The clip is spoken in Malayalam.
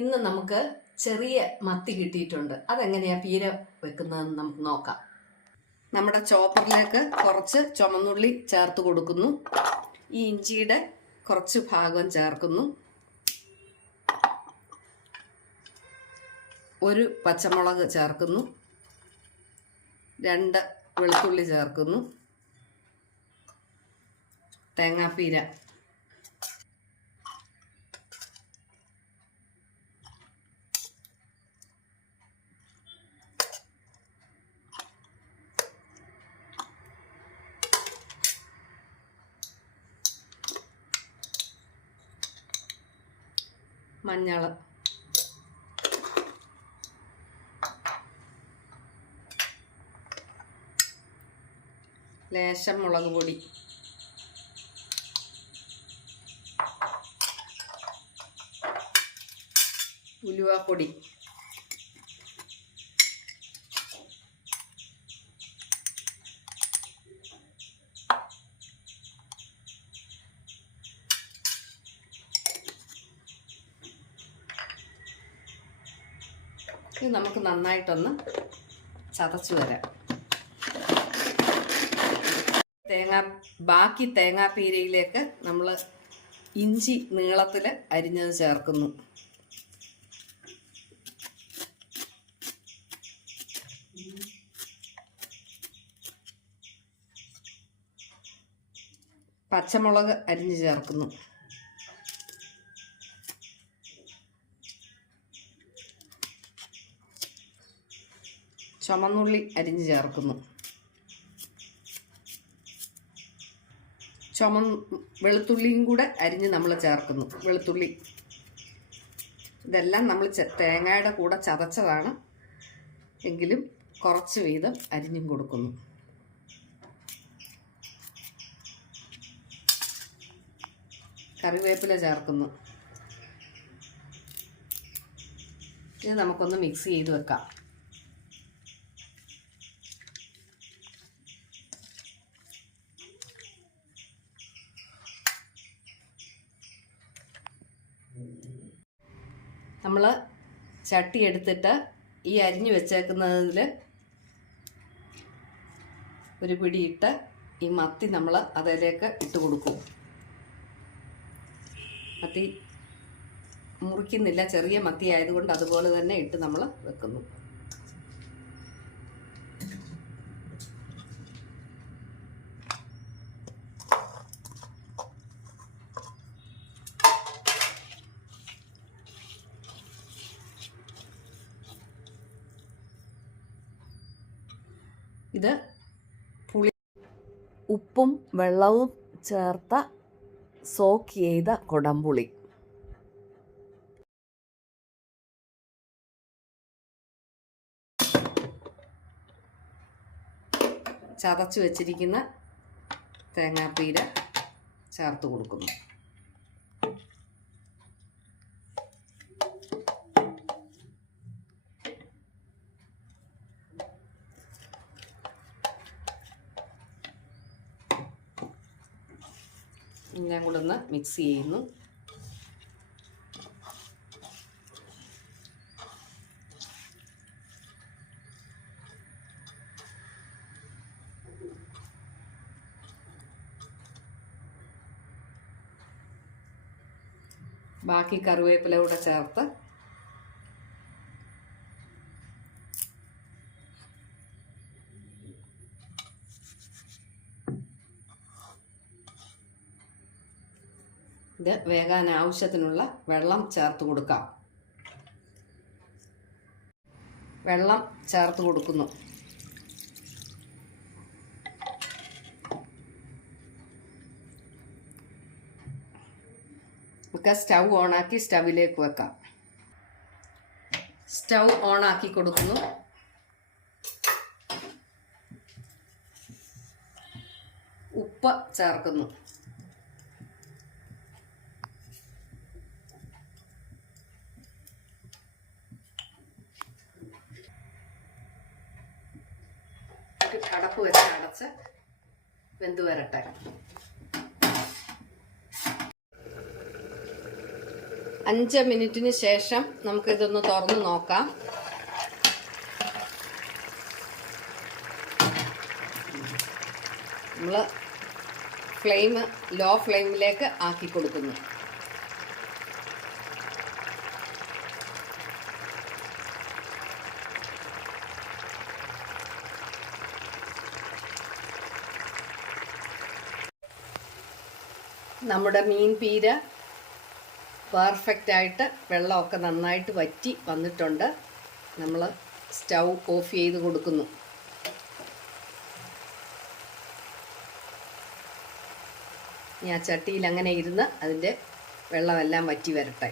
ഇന്ന് നമുക്ക് ചെറിയ മത്തി കിട്ടിയിട്ടുണ്ട്. അതെങ്ങനെയാ പീര വെക്കുന്നതെന്ന് നമുക്ക് നോക്കാം. നമ്മുടെ ചോപ്പറിലേക്ക് കുറച്ച് ചുമന്നുള്ളി ചേർത്ത് കൊടുക്കുന്നു. ഈ ഇഞ്ചിയുടെ കുറച്ച് ഭാഗം ചേർക്കുന്നു. ഒരു പച്ചമുളക് ചേർക്കുന്നു. രണ്ട് വെളുത്തുള്ളി ചേർക്കുന്നു. തേങ്ങാപ്പീര മഞ്ഞൾ ലേശം മുളക് പൊടി. ഉലുവാപ്പൊടി നമുക്ക് നന്നായിട്ടൊന്ന് ചതച്ചു വരാം. തേങ്ങ ബാക്കി തേങ്ങാപ്പീരയിലേക്ക് നമ്മൾ ഇഞ്ചി നീളത്തിൽ അരിഞ്ഞത് ചേർക്കുന്നു. പച്ചമുളക് അരിഞ്ഞ് ചേർക്കുന്നു. ചുമന്നുള്ളി അരിഞ്ഞ് ചേർക്കുന്നു. ചുമ വെളുത്തുള്ളിയും കൂടെ അരിഞ്ഞ് നമ്മൾ ചേർക്കുന്നു. വെളുത്തുള്ളി. ഇതെല്ലാം നമ്മൾ തേങ്ങയുടെ കൂടെ ചതച്ചതാണ്. എങ്കിലും കുറച്ച് വീതം അരിഞ്ഞും കൊടുക്കുന്നു. കറിവേപ്പില ചേർക്കുന്നു. ഇത് നമുക്കൊന്ന് മിക്സ് ചെയ്ത് വെക്കാം. നമ്മൾ ചട്ടി എടുത്തിട്ട് ഈ അരിഞ്ഞു വെച്ചേക്കുന്നതിൽ ഒരു പിടിയിട്ട് ഈ മത്തി നമ്മൾ അതിലേക്ക് ഇട്ട് കൊടുക്കും. മത്തി മുറിക്കുന്നില്ല ചെറിയ മത്തി ആയതുകൊണ്ട് അതുപോലെ തന്നെ ഇട്ട് നമ്മൾ വെക്കുന്നു. ഇത് പുളി ഉപ്പും വെള്ളവും ചേർത്ത സോക്ക് ചെയ്ത കുടംപുളി. ചതച്ച് വെച്ചിരിക്കുന്ന തേങ്ങാപ്പീര ചേർത്ത് കൊടുക്കുന്നു. എല്ലാം കൂടെ ഒന്ന് മിക്സ് ചെയ്യുന്നു. ബാക്കി കറിവേപ്പില കൂടെ ചേർത്ത് ഇത് വേകാൻ ആവശ്യത്തിനുള്ള വെള്ളം ചേർത്ത് കൊടുക്കാം. വെള്ളം ചേർത്ത് കൊടുക്കുന്നു. നമുക്ക് സ്റ്റൗ ഓണാക്കി സ്റ്റവിലേക്ക് വെക്കാം. സ്റ്റൗ ഓണാക്കി കൊടുക്കുന്നു. ഉപ്പ് ചേർക്കുന്നു ഒരു അടപ്പ് വെച്ച് അടച്ച് വെന്ത് വരട്ടെ. അഞ്ച് മിനിറ്റിന് ശേഷം നമുക്കിതൊന്ന് തുറന്ന് നോക്കാം. നമ്മൾ ഫ്ലെയിം ലോ ഫ്ലെയിമിലേക്ക് ആക്കി കൊടുക്കുന്നു. നമ്മുടെ മീൻ പീര പെർഫെക്റ്റ് ആയിട്ട് വെള്ളമൊക്കെ നന്നായിട്ട് വറ്റി വന്നിട്ടുണ്ട്. നമ്മൾ സ്റ്റൗ ഓഫ് ചെയ്ത് കൊടുക്കുന്നു. ആ ചട്ടിയിൽ അങ്ങനെ ഇരുന്ന് അതിന്റെ വെള്ളമെല്ലാം വറ്റി വരട്ടെ.